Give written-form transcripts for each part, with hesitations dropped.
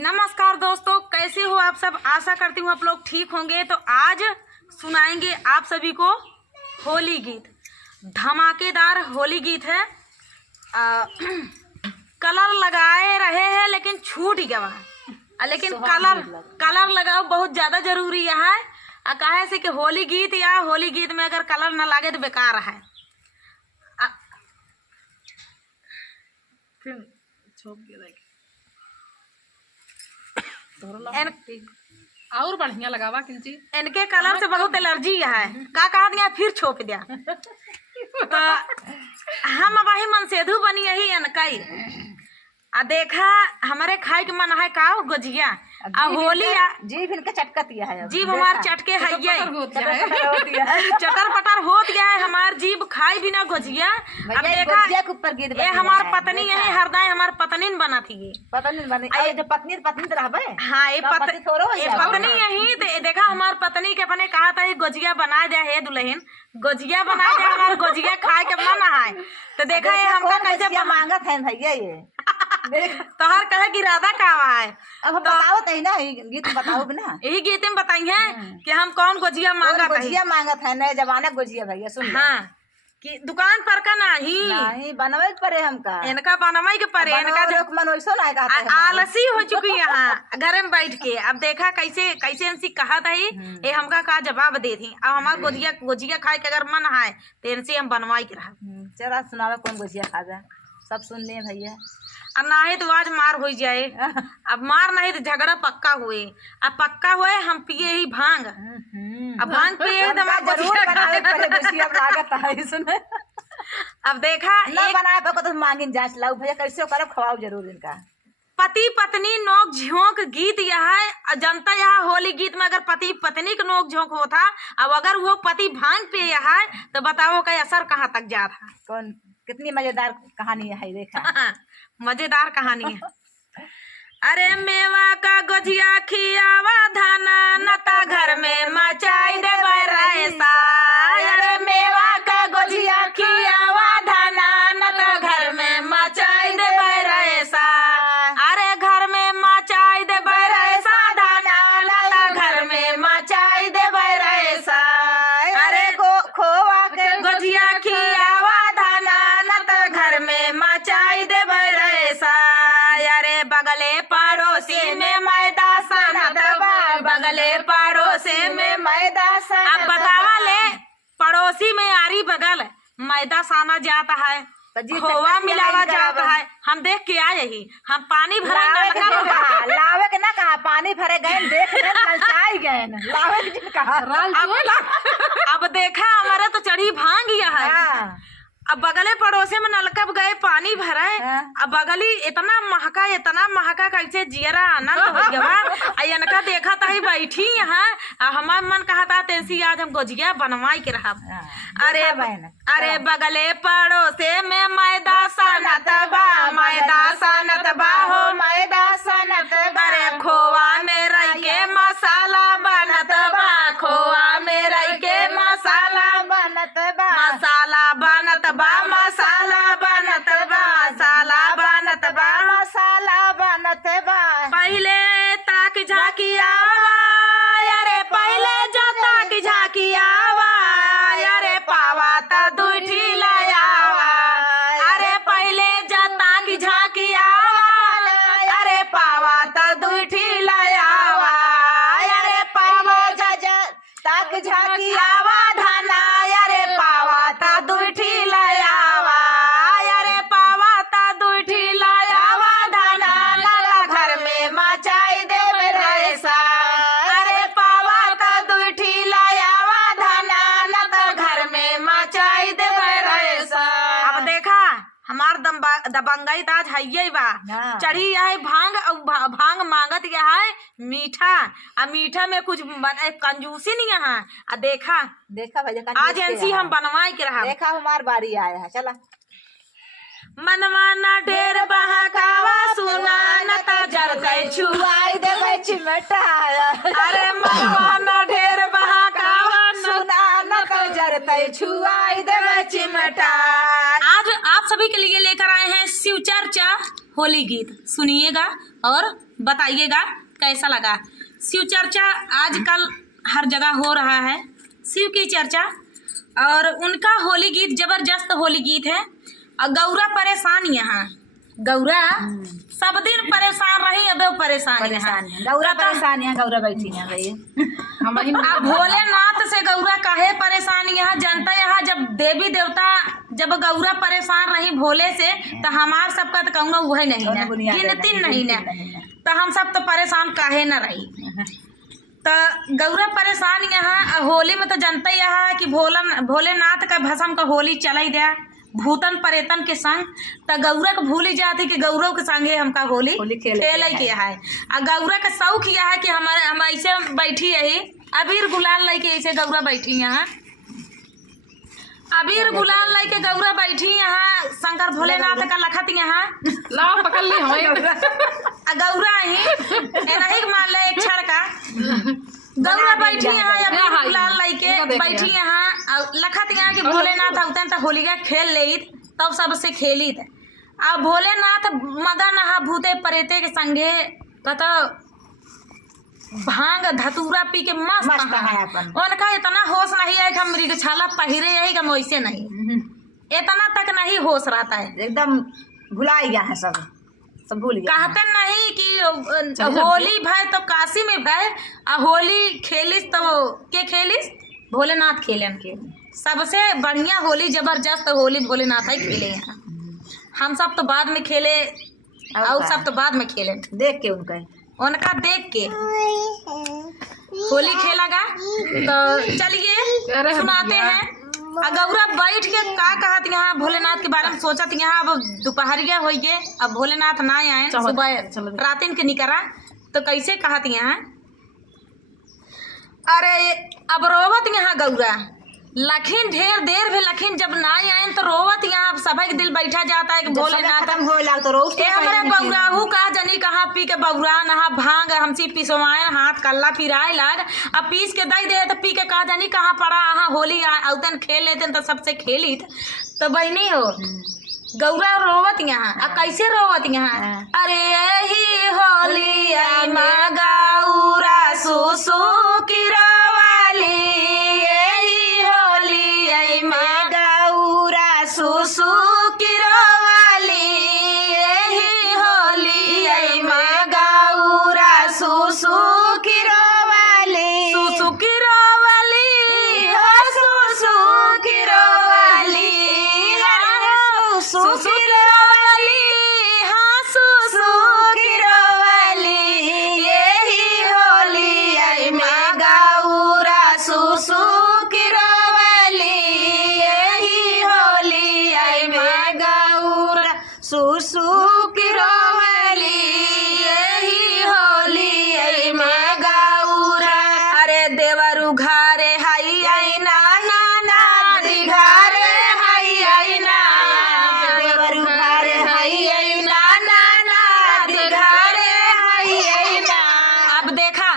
नमस्कार दोस्तों, कैसे हो आप सब। आशा करती हूँ आप लोग ठीक होंगे। तो आज सुनाएंगे आप सभी को होली गीत। धमाकेदार होली गीत है। कलर लगाए रहे हैं लेकिन छूट गया है। लेकिन कलर लगाओ बहुत ज्यादा जरूरी है। कहे से कि होली गीत या होली गीत में अगर कलर न लगे तो बेकार है। और बढ़िया लगावा किंची। इनके कलर से बहुत एलर्जी है। का कहा दिया फिर छोप दिया। तो हम वही मनसेधु बनी यही इनकाई। देखा हमारे खाए के मन है का गुजिया होली जीभ इनका चटकतिया है। जीभ हमार चटके है चटर पटर होत गया है हमार जीभ खाई बिना गुजिया। अब देखा के ऊपर गीत ये हमार पत्नी यही हरदाई हमार पत्नी बना थी। पत्नी बनी जो पत्नी तो रहबे। हाँ ये पत्नी यही देखा हमार पत्नी के अपने कहा था गुजिया बना दे हे दुल्हन गुजिया बना दे हमार गुजिया खाए के मन है। तो देखा ये हमका कैसे मांगत है भैया ये तोहर कहे कि राधा कावा है। अब बताओ तो ना गीत बताओ ना। यही गीत में बताइए कि हम कौन गुजिया मांगत है नए जमाना गुजिया भैया सुन। हाँ कि दुकान पर का नहीं बनवे पड़े हमका इनका बनवाई के परे इनका आलसी हो चुकी यहाँ घर में बैठ के। अब देखा कैसे कैसे इनसे कहा था ये हमका का जवाब दे थी। अब हमार गुजिया खाए के अगर मन है तो इनसे हम बनवाई के रहा। चला सुनावे कौन गुजिया खा जाए सब सुन ले भैया। अब ना है तो आज मार हो जाए। अब मार नहीं तो झगड़ा पक्का हुए। अब पक्का हुए हम पिए ही भांग। अब भांग पिए अब देखा बनाए तो मांगिन जांच लाऊ भैया कैसे करब खवाओ जरूर इनका। पति पत्नी नोक झोंक गीत यह है। जनता यह होली गीत में अगर पति पत्नी का नोक झोंक होता अब अगर वो पति भांग पे यह है तो बताओ का असर कहाँ तक जाता। कौन कितनी मजेदार कहानी है देखा। मजेदार कहानी है। अरे मेवा का गुजिया खियावा धाना नता घर में मचाई दे बरसा। अरे मेवा का गुजिया खियावा धाना नता घर में मचाई दे बरसा। अरे घर में मचाई दे बरसा धाना नता घर में मचाई दे बरसा। अरे खोवा के गुजिया खियावा धाना नता घर में मचाई दे बरसा। अरे बगले पड़ोसी में मैदा सनत बगले पड़ोसी में मैदा सनत। अब बतावा ले पड़ोसी में आरी बगल मैदा साना जाता है खोवा मिलावा जाता है। हम देख के आए ही हम पानी भरा लावे के ना कहा पानी भरे गए देख गए लावे के कहा। अब देखा हमारा तो चढ़ी भांग गया है। अब बगले पड़ोसे में नलकब गए पानी भरे। अब बगली इतना महका कैसे जियरा आनंद हो गया। इनका देखा था ही बैठी यहाँ हमार मन कहा था तेंसी आज हम गुजिया बनवाई के रहा। अरे बगले पड़ोसे में मैदा सनत बा हो मैदा सनत। अरे खोवा में रह के मसाला बनत बा खोवा में रह के मसाला बनत बा मसाला बनत बा पहले ताक झाकिया अरे पहले जो ताक झाकिया अरे पावा त दूठी लायावा। अरे पहले जो ताक झाकिया अरे पावा त दूठी लायावा। अरे पावा ताक झाकियावा धाना अरे पावा त दूठी लायावा। अरे पावा त दूठी लायावा धाना लाला घर में मचाई दे बरसा। अरे पावा त दूठी लायावा धाना लता घर में मचाई दे बरसा। अब देखा हमार दबंगाई ताज है बा चढ़ी है भांग मांगत यह है मीठा। मीठा में कुछ कंजूसी नहीं है। देखा भैया आज ऐसी हम बनवाई के रहा। देखा हमार बारी आया है चला। मनवाना ढेर बहाकावा सुना नता जरते छुआई देवे चिमटा। अरे मनवाना ढेर बहाकावा सुना नता जरते छुआई देवे चिमटा। आज आप सभी के लिए लेकर आए हैं शिव चर्चा होली गीत सुनिएगा और बताइएगा कैसा लगा। शिव चर्चा आजकल हर जगह हो रहा है, शिव की चर्चा, और उनका होली गीत जबरदस्त होली गीत है। और गौरा परेशान यहाँ, गौरा सब दिन परेशान रही, अब वो परेशान यहाँ। गौरा परेशान यहाँ, गौरा बैठी यहाँ गई। अब भोलेनाथ से गौरा काहे परेशान यहाँ, जनता यहाँ जब देवी देवता जब गौरा परेशान रही भोले से, तो हमार सबका तो कहूँगा वह नहीं ना, गिनती नहीं ना, तो हम सब तो परेशान काहे न रही। तो गौरा परेशान यहाँ होली में, तो जनता यहाँ कि भोलेनाथ का भसम का होली चलाई दिया भूतन परेतन के संग, तो गौरा को भूल जाती कि गौरव के संगे हमका होली खेल के है। आ गौरा का शौक यह है कि हम ऐसे बैठी यही अबीर गुलाल लेके, ऐसे गौरा बैठी यहाँ, अबीर गुलाल लेके गौरा बैठी यहाँ, शंकर भोलेनाथ का लखत यहाँ लाओ पकड़ ली हमें। गौरा ही नहीं मान ले एक क्षण का गौरा बैठी यहाँ, अबीर गुलाल लेके बैठी यहाँ, लखत यहाँ कि भोलेनाथ औतन तो होलिका खेल ले, तब सबसे खेली। अब भोलेनाथ मदन हा भूते परेते के संगे कतो भांग धतूरा पी के मस्त है। उनका इतना होश नहीं है कि हम मृगछाला पहिरे यही कि हम वैसे नहीं, इतना तक नहीं होश रहता है, एकदम भुला गया है, सब भूल गया। कहते नहीं कि होली भय तो काशी में भय, आ होली खेलिस तो के खेलिस भोलेनाथ खेलन के। सबसे बढ़िया होली जबरदस्त होली भोलेनाथ ही खेले यहाँ, हम सब तो बाद में खेले और सब तो बाद में खेले, देख के उनका देख के होली खेलागा। तो चलिए सुनाते हैं। गौरा बैठ के का कहत यहाँ भोलेनाथ के बारे में सोचत यहाँ, अब दोपहरिया हो गए, अब भोलेनाथ ना आए, सुबह रातिन के निकरा, तो कैसे कहत यहाँ, अरे अब रोवत यहाँ गौरा लखीन ढेर देर भी लखीन जब ना आए तो रोवत यहाँ, सभी दिल बैठा जाता है कि भोलेनाथ हमारे बौराहू कहा जनी कहाँ पी के बौरा नहा भांग हमसी पिसवाए हाथ कल्ला पिराए लाग, अब पीस के दई दे तो पी के कहा जनी कहाँ पड़ा हाँ होली औतन खेल लेते तो सबसे खेली। तो बहनी हो गौरा रोवत यहाँ, अब कैसे रोवत यहाँ, अरे ही होली आई माँ गौरा सुसु की रोवाली, सुसु की रोवाली, यही होली आई माँ गौरा सुसु की रोवाली, सुसु की रोवाली, सुसु की रोवाली, सुसु की रोवाली, हाँ सुसु की रोवाली, यही होली आई माँ गौरा सुसु की रोवाली, सुसु की रोवाली, यही होली आई माँ गौरा। अरे देवरु घरे हाई आई ना ना ना, घरे हाई आई ना, देवरु घरे हाई आई ना ना ना, घरे हाई आई ना। अब देखा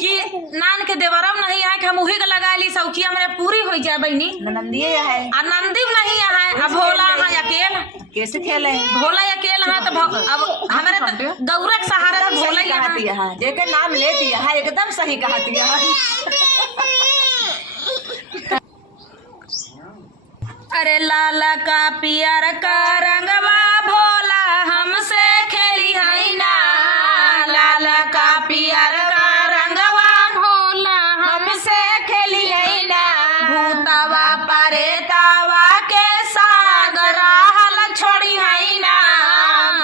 कि नान के देवरम नहीं है कि हम उही के लगा ली सौखी हमारे पूरी हो जाए बहनी, नंदी है नंदी नहीं है। अब भोला है अकेल कैसे खेले, भोला अकेल है तो अब हमारे गौरा के सहारे तो भोला कहती है, जेके नाम ले दिया है एकदम सही कहती है। अरे लाला का पियर का रंगवा भोला हमसे खेली है ना, लाला का पियर का रंगवा भोला हमसे खेली है ना, भूतवा परेतवा के सागरा हल छोड़ी है ना,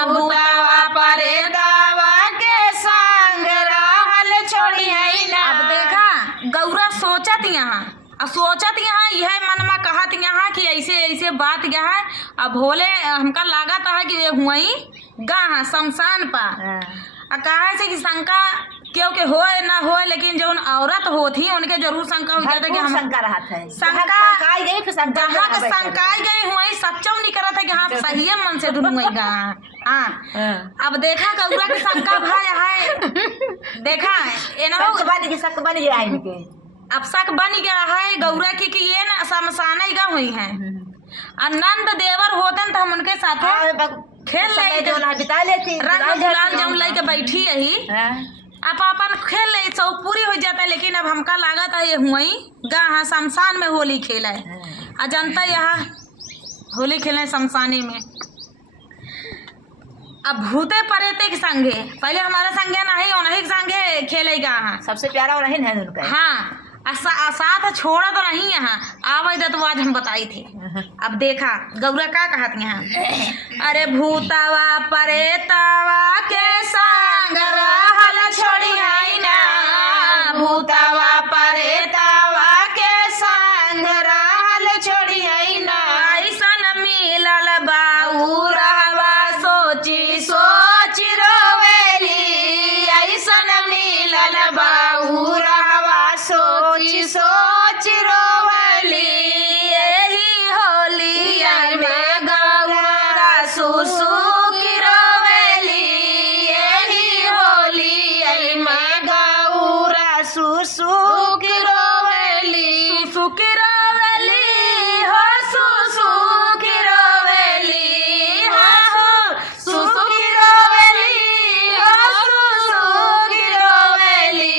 भूतवा परेतवा के सागरा हल छोड़ी है ना। अब देखा गौरा सोचत यहाँ, सोचत यहाँ यह मन में कहत यहाँ कि ऐसे ऐसे बात यहाँ, अब भोले हमका लागत है कि हुई गा शमशान पर, कहा से कि शंका क्योंकि हो ना हो, लेकिन जो औरत होती उनके जरूर शंका हो जाता कि हम शंका रहा है, शंकाई गई हुई सच्चो नहीं करत है कि हाँ सही मन से ढूंढूंगा। हाँ अब देखा गौरा की शंका भाई है, देखा शक बन गया इनके, अब शक बन गया है गौरा की कि ये ना शमशान ही गा हुई है, और नंद देवर होते तो हम उनके साथ खेल ले बिता लेती रंग गुलाल जम लेके बैठी यही आप अपन खेल ले शौक पूरी हो जाता है। लेकिन अब हमका लागत है ये हुई गा शमशान में होली खेला है आ जनता यहाँ होली खेले शमशानी में। अब भूते परेते के संगे पहले हमारा संगे नहीं उन्हीं के संगे खेलेगा हाँ सबसे प्यारा रही है उनका। हाँ साथ छोड़ा तो नहीं यहाँ आवे तो आज हम बताई थे। अब देखा गौरा का कहती यहाँ अरे भूतावा परेतावा के संग रहल छोड़ी है ना भूतावा परेतावा के संग रहल छोड़ी है ना ऐसन मिलल बाऊरावा सोची सोच रोवेली ऐसन मिलल बाऊरावा सोची सोच रोवली यही होली में गौरा सुसु की रोवली यही होली में गौरा सुसु की रोवली सुसु की रोवली हो सुसु की रोवली हो सुसु की रोवली हो सुसु की रोवली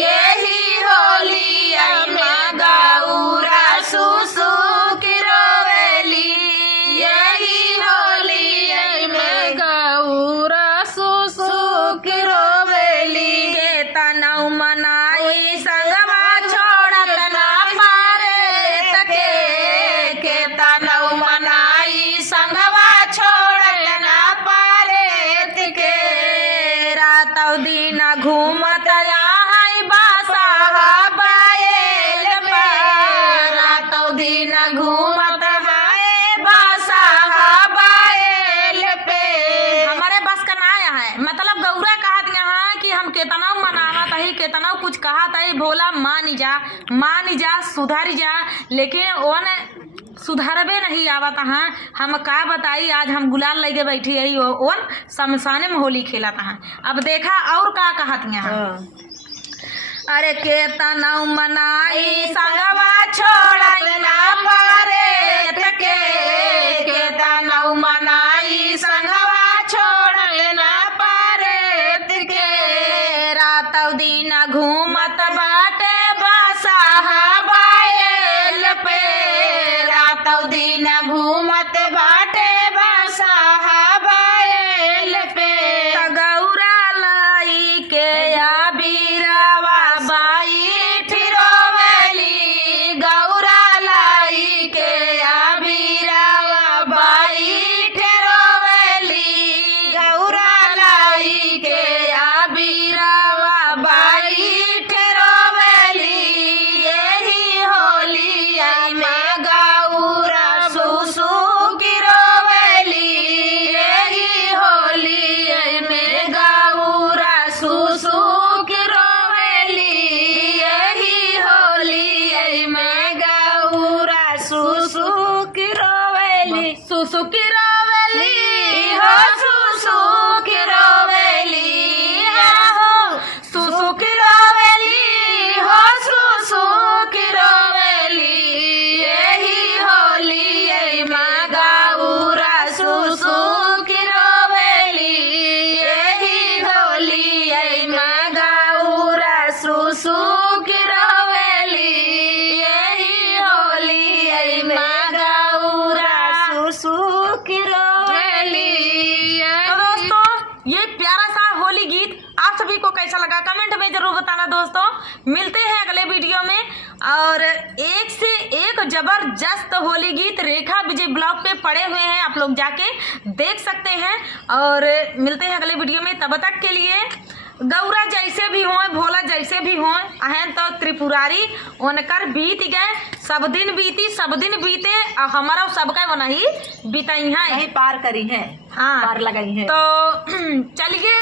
यही होली में गौरा सुसु की रोवली यही होली में गौरा सुसु की रोवली के तनौ मनाई संगवा छोड़त ना पारे के तनौ मनाई संगवा छोड़त ना पारे के रातौ दिन घूमत यहाँ बासा बायल पर रातौ दिन घूमत है बासा बायल पे हमारे बस का ना है। मतलब गौरा कहत यहाँ कि हम केतना मनावत है केतना कुछ कहत है भोला मान जा सुधर जा लेकिन ओन सुधरबे नहीं आवत हाँ। हम का बताई आज हम गुलाल लेके बैठी है ओन शमशाने में होली खेलत हाँ। अब देखा और का कहत यहाँ अरे केतना मनाई संगवा छोड़त ना पारे केतना मनाई संगवा छोड़त ना पारे के रातौ दिन घूमत बाटे बासा बायल पे रातौ दिन घूमत बाटे बासा बायल पे गौरा लाई के या बीरावा बाई ठिरोवली गौरा लाई के या बीरावा बाई ठिरोवली गौरा लाई के या बीरावा बाई ठिरोवली यही होली में गौरा सुसु की रोवली यही होली में गौरा सुसु की रोवली यही होली में गौरा सुसु की रोवली सुसु की रोवली हो सुसु की रोवली हो सुसु की रोवली हो सुसु की रोवली यही होली में गौरा सुसु की रोवली यही होली में गौरा सुसु की रोवली यही होली में गौरा सुसु की रोवली। तो दोस्तों ये प्यारा सा होली गीत आप सभी को कैसा लगा कमेंट में जरूर बताना दोस्तों। मिलते हैं अगले वीडियो में और एक से एक जबरदस्त होली गीत रेखा विजय ब्लॉग पे पड़े हुए हैं आप लोग जाके देख सकते हैं। और मिलते हैं अगले वीडियो में तब तक के लिए गौरा जैसे भी हों भोला जैसे भी हों अहन तो त्रिपुरारी उनकर बीत गए सब दिन बीते और हमारा सबका वो नहीं बीतई है यही पार करी है हाँ पार लगाई है। तो चलिए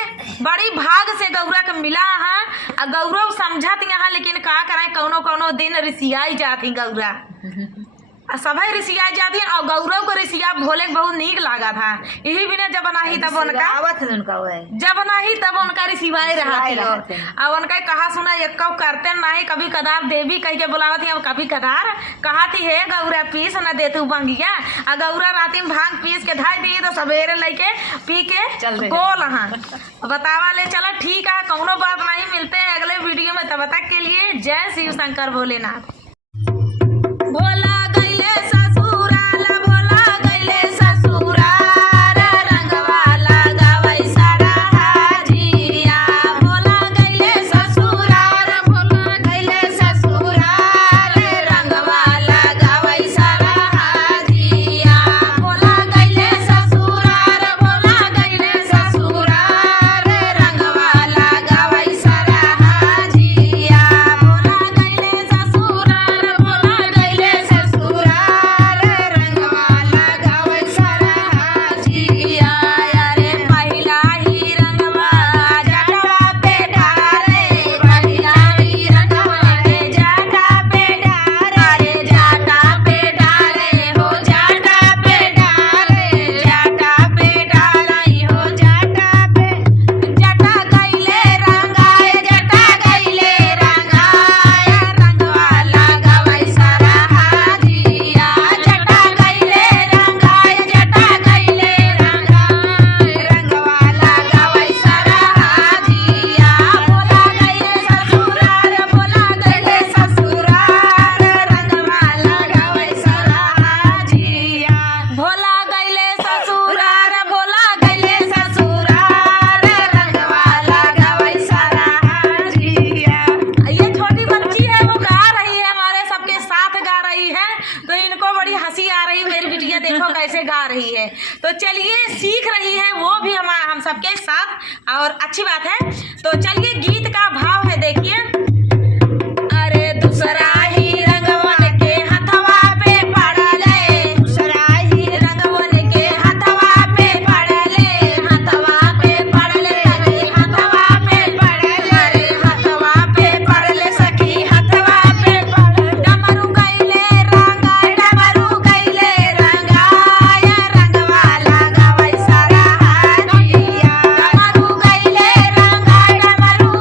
बड़ी भाग से गौरा के मिला है और गौरव समझत यहाँ लेकिन का करें कौनो दिन रिसियाई जाती गौरा सभे रिसिया जाती और गौरव को रिसिया भोले के बहुत नीक लागा था। यही बिना जब नाही तब उनका आवत है उनका वो है। जब नहीं तब उनका रिसिवाई रहा रिसिवाई थी रहते हैं। और उनका कहा सुना एक करते नहीं, कभी कदार देवी कह के बुलावती अब कभी कदार कहा थी हे गौरा पीस न दे तू बंगिया। और गौरा राती में भांग पीस के धाई दी तो सवेरे लेके पी के चल रहे। गोल हाँ बतावा ले चला ठीक है कौनो बात नहीं, मिलते हैं अगले वीडियो में, तब तक के लिए जय शिव शंकर भोलेनाथ। भोला गईले ससुराल, भोला गईले ससुराल, रंगवा लगावै सारा हाजिया। भोला गईले ससुराल, भोला गईले ससुराल, रंगवा लगावै सारा हाजिया। भोला गईले ससुराल, भोला गईले ससुराल, रंगवा लगावै सारा हाजिया। भोला गईले ससुराल, भोला गईले ससुराल, रंगवा लगावै सारा हाजिया। अरे पहिला ही रंगवा जटवा पे डारे, पहिला ही रंगवा के जाटा पे डारे, जाटा पे डारे हो जाटा पे डारे, जाटा पे डालाई हो जाटा पे। जटा गईले रंगाए, जटा गईले रंगाए, रंगवा लगावै सारा हाजिया। जटा गईले रंगाए, जटा गईले रंगाए, रंगवा लगावै सारा हाजिया। भोला गईले ससुराल, भोला गईले ससुराल, रंगवा लगावै सारा हाजिया। भोला गईले ससुराल, भोला गईले ससुराल, रंगवा लगावै सारा हाजिया। ये छोटी बच्ची है वो गा रही है, हमारे सबके साथ गा रही है, तो इनको बड़ी हंसी आ रही, मेरी बिटिया देखो कैसे गा रही है। तो चलिए सीख रही है वो भी हम सबके साथ और अच्छी बात है। तो चलिए गीत का भाव है देखिए। अरे दूसरा ही रंगवन के हथवा पे पड़ले, दूसरा ही रंगवन के हथवा पे पड़ले, हथवा पे पड़ले, अरे हथवा पे पड़ले, अरे हथवा पे पड़ले सखी हथवा पे पड़ले। डमरू गईले रंगाय, डमरू गईले रंगाय, रंगवा लगावै सारा हाजिया। डमरू गईले रंगाय, डमरू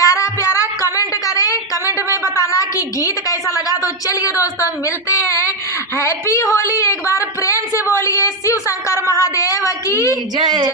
प्यारा प्यारा कमेंट करें, कमेंट में बताना कि गीत कैसा लगा। तो चलिए दोस्तों मिलते हैं, हैप्पी होली एक बार प्रेम से बोलिए शिव शंकर महादेव की जय।